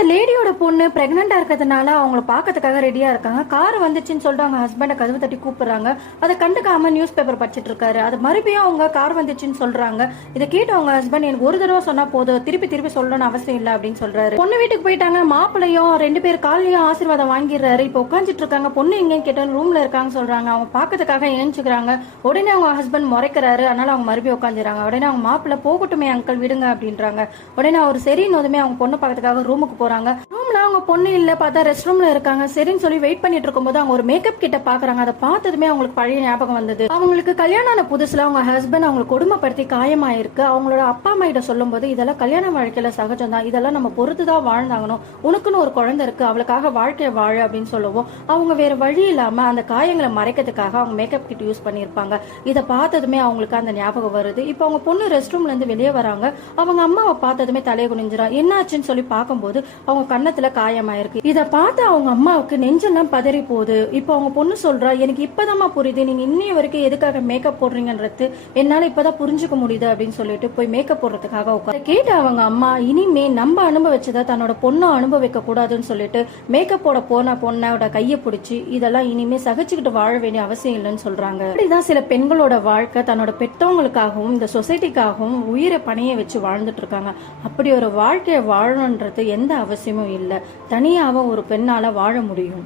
இந்த லேடியோட பொண்ணு பிரெக்னெண்டா இருக்கிறதுனால அவங்கள பாக்கிறதுக்காக ரெடியா இருக்காங்க. கார் வந்துச்சுன்னு சொல்லிட்டு அவங்க ஹஸ்பண்ட கதவு தட்டி கூப்பிடுறாங்க. அதை கண்டுக்காம நியூஸ் பேப்பர் படிச்சிட்டு இருக்காரு. அது மறுபடியும் அவங்க கார் வந்துச்சுன்னு சொல்றாங்க. இதை கேட்டு அவங்க ஹஸ்பண்ட் எனக்கு ஒரு தடவை சொன்னா போதும், திருப்பி திருப்பி சொல்லணும்னு அவசியம் இல்லை அப்படின்னு சொல்றாரு. பொண்ணு வீட்டுக்கு போயிட்டாங்க. மாப்பிள்ளையும் 2 பேர் காலையும் ஆசீர்வாதம் வாங்கிடுறாரு. இப்ப உட்காந்துட்டு இருக்காங்க. பொண்ணு எங்கன்னு கேட்டாலும் ரூம்ல இருக்காங்க சொல்றாங்க. அவங்க பாக்கிறதுக்காக ஏஞ்சுக்கிறாங்க. உடனே அவங்க ஹஸ்பண்ட் முறைக்கிறாரு. அதனால அவங்க மறுபடியும் உட்காந்துறாங்க. உடனே அவங்க மாப்பிள்ளை போகட்டுமே அங்கிள் விடுங்க அப்படின்றாங்க. உடனே அவர் சரின்னு அவங்க பொண்ணு பாக்கிறதுக்காக ரூமுக்கு போறாங்க. ரூம்ல அவங்க பொண்ணு இல்ல, பார்த்தா ரெஸ்ட் ரூம்ல இருக்காங்க. சரின்னு சொல்லி வெயிட் பண்ணிட்டு இருக்கும்போது அவங்க ஒரு மேக்கப் கிட்ட பாக்குறாங்க. அதை பார்த்ததுமே அவங்களுக்கு பழைய ஞாபகம் வந்தது. அவங்களுக்கு கல்யாணம் ஆன புதுசுல அவங்க ஹஸ்பண்ட் அவங்களை கொடுமைப்படுத்தி காயமாயிருக்கு. அவங்களோட அப்பா அம்மா கிட்ட சொல்லும் போது இதெல்லாம் கல்யாண வாழ்க்கையில சகஜம் தான், இதெல்லாம் நம்ம பொறுத்துதான் வாழ்ந்தாங்கணும், உனக்குன்னு ஒரு குழந்தை இருக்கு, அவளுக்காக வாழ்க்கைய வாழ அப்படின்னு சொல்லவும் அவங்க வேற வழி இல்லாம அந்த காயங்களை மறைக்கிறதுக்காக அவங்க மேக்கப் கிட் யூஸ் பண்ணிருப்பாங்க. இதை பார்த்ததுமே அவங்களுக்கு அந்த ஞாபகம் வருது. இப்போ அவங்க பொண்ணு ரெஸ்ட் ரூம்ல இருந்து வெளியே வராங்க. அவங்க அம்மாவை பார்த்ததுமே தலையை குனிஞ்சிரா. என்னாச்சுன்னு சொல்லி பார்க்கும்போது அவங்க கன்னத்துல காயமாயிருக்கு. இத பார்த்து அவங்க அம்மாவுக்கு நெஞ்செல்லாம் பதறி போகுது. இப்போ அவங்க பொண்ணு சொல்றா, எனக்கு இப்பதாம்மா புரியுது நீங்க இன்னைய வரைக்கும் எதுக்காக மேக்கப் போடுறீங்கன்றது என்னால இப்பதான் புரிஞ்சுக்க முடியுது அப்படின்னு சொல்லிட்டு போய் மேக்கப் போடுறதுக்காக உட்காந்து கேட்டு அவங்க அம்மா இனிமே நம்ம அனுபவிச்சதை தன்னோட பொண்ணும் அனுபவிக்க கூடாதுன்னு சொல்லிட்டு மேக்கப் போட போன பொண்ணோட கையை பிடிச்சி இதெல்லாம் இனிமே சகிச்சுக்கிட்டு வாழ வேண்டிய அவசியம் இல்லைன்னு சொல்றாங்க. இப்படிதான் சில பெண்களோட வாழ்க்கை தன்னோட பெற்றவங்களுக்காகவும் இந்த சொசைட்டிக்காகவும் உயிரை பணைய வச்சு வாழ்ந்துட்டு இருக்காங்க. அப்படி ஒரு வாழ்க்கையை வாழணுன்றது எந்த அவசியமும் இல்லை. தனியாகவும் ஒரு பெண்ணால வாழ முடியும்.